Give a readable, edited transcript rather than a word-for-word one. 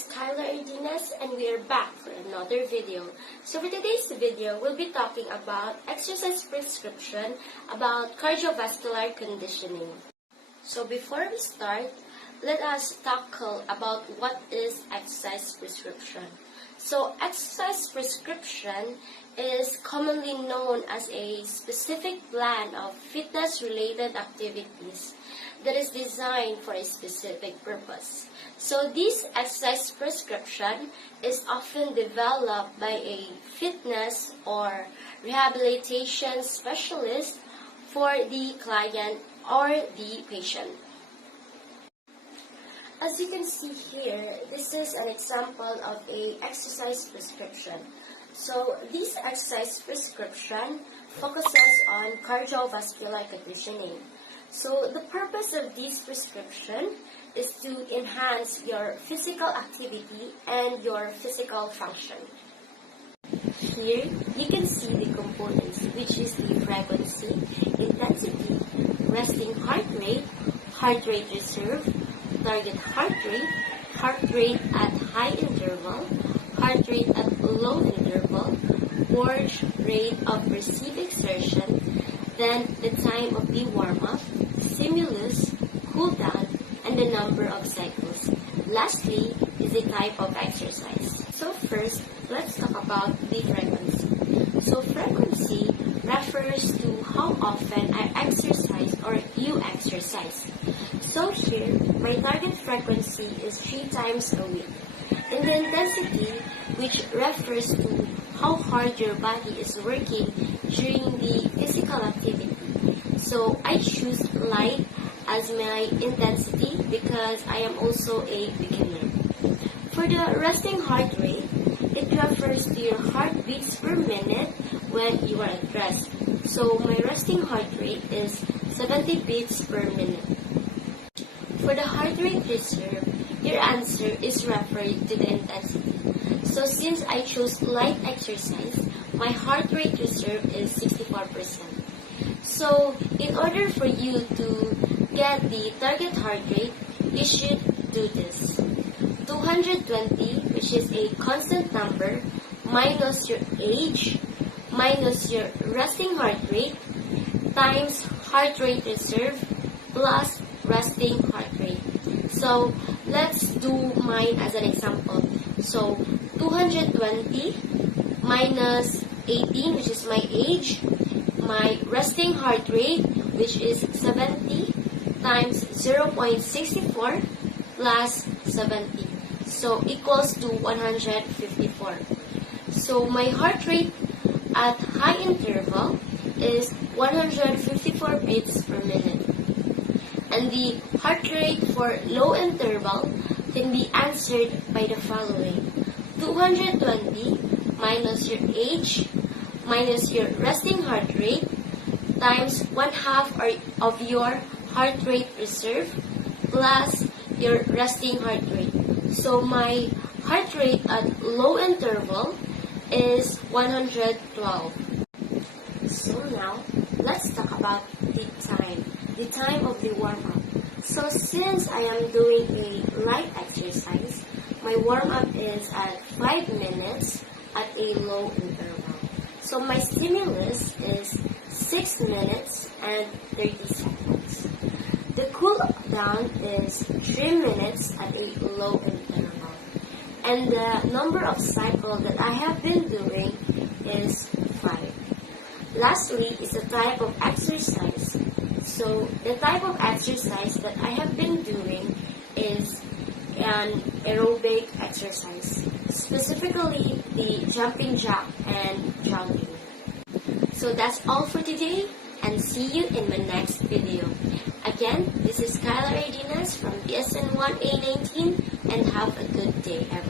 is Kyla Erdines and we are back for another video. So for today's video, we'll be talking about exercise prescription about cardiovascular conditioning. So before we start, let us tackle about what is exercise prescription. So exercise prescription is commonly known as a specific plan of fitness-related activities that is designed for a specific purpose. So this exercise prescription is often developed by a fitness or rehabilitation specialist for the client or the patient. As you can see here, this is an example of a exercise prescription. So this exercise prescription focuses on cardiovascular conditioning. So the purpose of this prescription is to enhance your physical activity and your physical function. Here, you can see the components, which is the frequency, intensity, resting heart rate reserve, target heart rate at high interval, heart rate at low interval, force rate of perceived exertion, then the time of the warm-up, stimulus, cool-down, and the number of cycles. Lastly is the type of exercise. So first, let's talk about the frequency. So frequency refers to how often I exercise or you exercise. So here, my target frequency is 3 times a week. And the intensity, which refers to how hard your body is working during the physical activity. So I choose light as my intensity because I am also a beginner. For the resting heart rate, it refers to your heartbeats per minute when you are at rest. So my resting heart rate is 70 beats per minute. For the heart rate reserve, your answer is referred to the intensity. So since I chose light exercise, my heart rate reserve is 64%. So in order for you to get the target heart rate, you should do this. 220, which is a constant number, minus your age, minus your resting heart rate, times heart rate reserve, plus resting heart rate. So let's do mine as an example. So 220 minus 18, which is my age, my resting heart rate, which is 70, times 0.64 plus 70. So equals to 154. So my heart rate at high interval is 154 beats per minute. And the heart rate for low interval can be answered by the following. 220 minus your age minus your resting heart rate times 1/2 of your heart rate reserve plus your resting heart rate. So my heart rate at low interval is 112. So now, let's talk about the time of the warm-up. So since I am doing a light exercise, my warm-up is at 5 minutes at a low interval. So my stimulus is 6 minutes and 30 seconds. The cool down is 3 minutes at a low interval. And the number of cycles that I have been doing is 5. Lastly is the type of exercise. So the type of exercise that I have been doing is an aerobic exercise, specifically the jumping jack and jogging. So that's all for today, and see you in my next video. Again, this is Kyla Erdines from BSN 1A19, and have a good day, everyone.